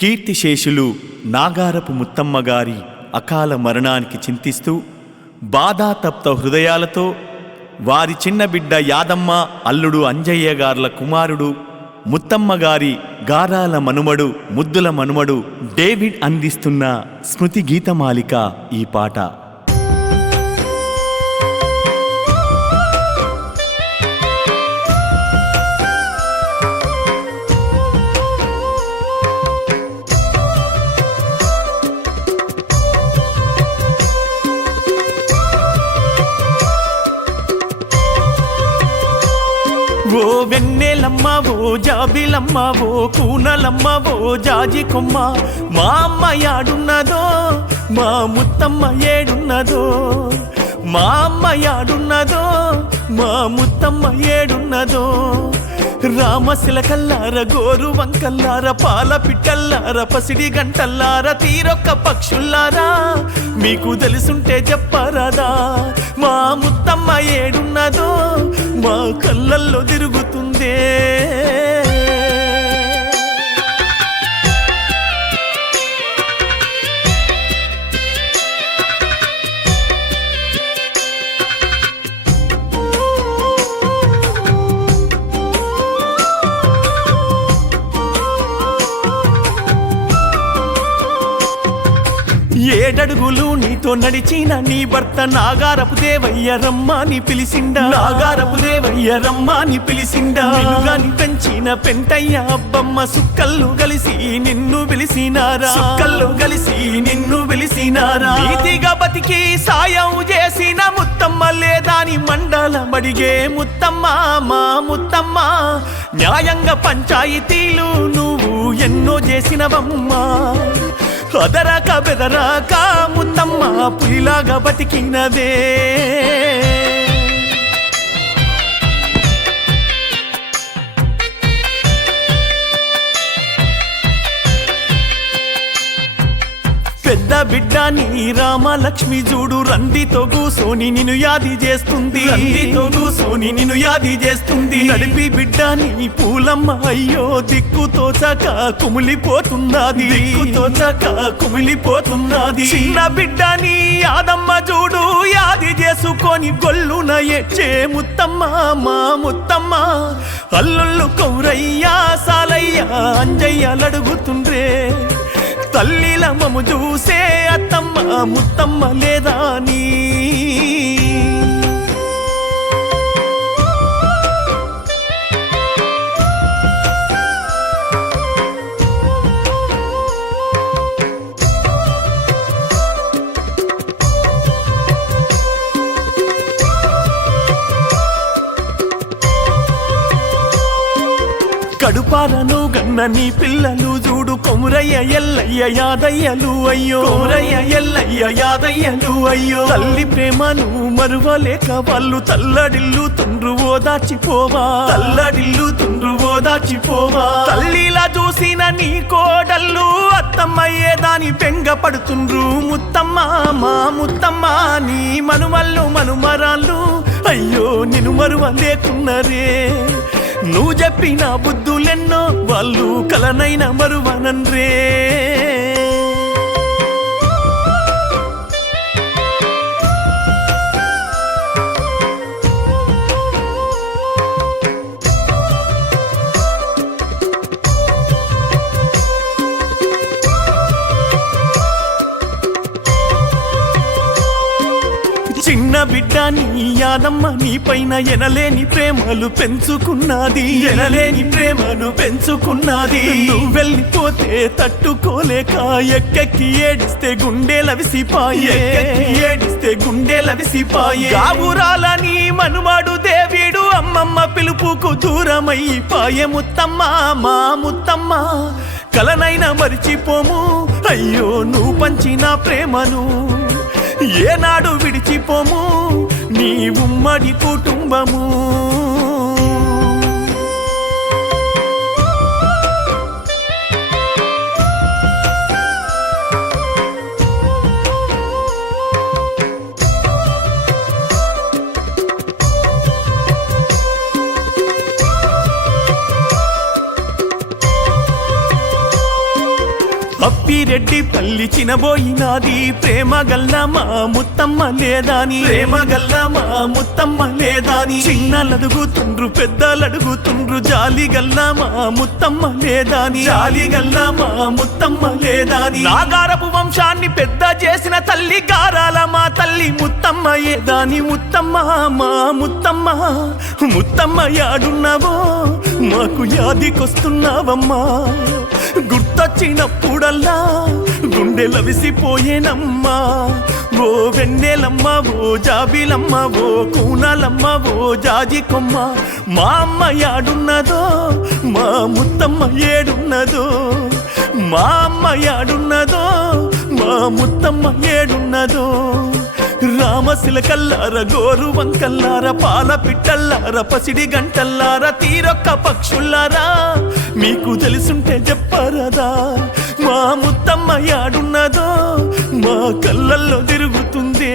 కీర్తిశేషులు నాగారపు ముత్తమ్మగారి అకాల మరణానికి చింతిస్తూ బాధాతప్త హృదయాలతో వారి చిన్న బిడ్డ యాదమ్మ, అల్లుడు అంజయ్య గార్ల కుమారుడు ముత్తమ్మగారి గారాల మనుమడు, ముద్దుల మనుమడు డేవిడ్ అందిస్తున్న స్మృతి గీతమాలిక ఈ పాట. ఓ వెన్నెలమ్మ, ఓ జాబిలమ్మ, ఓ కూనలమ్మ, ఓ జాజి కొమ్మ, మా అమ్మ యాడున్నదో, మా ముత్తమ్మ ఏడున్నదో, మా అమ్మ యాడున్నదో, మా ముత్తమ్మ ఏడున్నదో. రామశిలకల్లార, గోరు వంకల్లార, పాల పిట్టల్లార, పసిడి గంటల్లార, తీరొక్క పక్షుల్లారా మీకు తెలుసుంటే చెప్పరాదా, మా ముత్తమ్మ ఏడున్నదో మా కళ్ళల్లో తిరుగుతుందే. ఏడడుగులు నీతో నడిచిన నీ భర్త నాగారపు దేవయ్య రమ్మని పిలిసిండా, నాగారపు దేవయ్య రమ్మని పిలిసిండా. నిన్నుగాని పెంచిన పెంటయ్య అబ్బమ్మ సుక్కల్లో కలిసి నిన్ను పిలిసినారా, సుక్కల్లో కలిసి నిన్ను పిలిసినారా. నీతిగా బతికి సాయం చేసిన ముత్తమ్మ లేదాని మండలమడిగే ముత్తమ్మ, మా ముత్తమ్మ. న్యాయంగా పంచాయతీలు నువ్వు ఎన్నో చేసినవమ్మా, అదరాక బెదరాక ముత్తమ్మ పులిలాగా బతికినదే. పెద్ద బిడ్డ నీ రామలక్ష్మి చూడు రందితో కూసోని నిన్ను యాది చేస్తుంది, రందితో కూసోని నిన్ను యాది చేస్తుంది. నడిపి బిడ్డ నీ పూలమ్మ అయ్యో దిక్కుతోచక కుమిలిపోతున్నది, దిక్కుతోచక కుమిలిపోతున్నది. చిన్న బిడ్డ నీ యాదమ్మ చూడు యాది చేసుకొని గొల్లున ఎచ్చే ముత్తమ్మ, మా ముత్తమ్మ. అల్లుళ్ళు కౌరయ్య, సాలయ్య, అంజయ్యలడుగుతుండ్రే తల్లిల మము చూసే అత్తమ్మ ముత్తమ్మ లేదా నీ. కడుపాలను గన్న నీ పిల్లలు చూడు కొమురయ్య, ఎల్లయ్య, యాదయ్యలు అయ్యో, కొమురయ్య, ఎల్లయ్య, యాదయ్యలు అయ్యో. తల్లి ప్రేమను మరువలేక వాళ్ళు తల్లడిల్లు తుండ్రు ఓదాచిపోవా, తల్లడిల్లు తుండ్రు ఓదాచిపోవా. తల్లిలా చూసిన నీ కోడళ్ళు అత్తమ్మయ్యే దాని బెంగ పడుతుండ్రు ముత్తమ్మ, మా ముత్తమ్మ. నీ మనుమల్లు మనుమరాళ్ళు అయ్యో నిన్ను మరువ లేకున్నరే. నువ్వు చెప్పిన బుద్ధులెన్నో వాళ్ళు కలనైన మరువనన్రే. చిన్న బిడ్డ నీ యాదమ్మ నీ పైన ఎనలేని ప్రేమలు పెంచుకున్నది, ఎనలేని ప్రేమను పెంచుకున్నది. నువ్వు వెళ్ళిపోతే తట్టుకోలేక ఎక్కెక్కి ఏడిస్తే గుండెలవిసిపాయే, ఏడిస్తే గుండెలవిసిపాయే. గావురాలని మనుమాడు దేవీడు అమ్మమ్మ పిలుపుకు దూరమైపాయే ముత్తమ్మ, మా ముత్తమ్మ. కలనైనా మరిచిపోము అయ్యో నువ్వు పంచిన ప్రేమను, ఏనాడు విడిచిపోము నీ ఉమ్మడి కుటుంబము. అప్పిరెడ్డి పల్లి చినబోయినాది ప్రేమ గల్ల మా ముత్తమ్మ లేదాని ప్రేమ గల్ల మా ముత్తమ్మ లేదాని చిన్నలడుగుతుండ్రు పెద్దలడుగుతుండ్రు జాలి గల్ల మా ముత్తమ్మ లేదాని జాలి గల్ల మా ముత్తమ్మ లేదాని నాగారపు వంశాన్ని పెద్ద చేసిన తల్లి గారాల మా తల్లి ముత్తమ్మ ఏదాని ముత్తమ్మ మా ముత్తమ్మ ముత్తమ్మ యాడున్నావో మాకు యాదికొస్తున్నావమ్మా గుర్తొచ్చినప్పుడల్లా గుండెలవిసిపోయేనమ్మా ఓ వెన్నెలమ్మ ఓ జాబిలమ్మ ఓ కూనాలమ్మ ఓ జాజి కొమ్మ మా అమ్మ యాడున్నదో మా ముత్తమ్మ ఏడున్నదో మా అమ్మ యాడున్నదో మా ముత్తమ్మ ఏడున్నదో రామశిలకల్లార గోరు వంకల్లార పాల పిట్టల్లార పసిడి గంటల్లార తీరొక్క పక్షుల్లారా మీకు తెలుసుంటే చెప్పరదా మా ముత్తమ్మ యాడున్నదో మా కళ్ళల్లో తిరుగుతుందే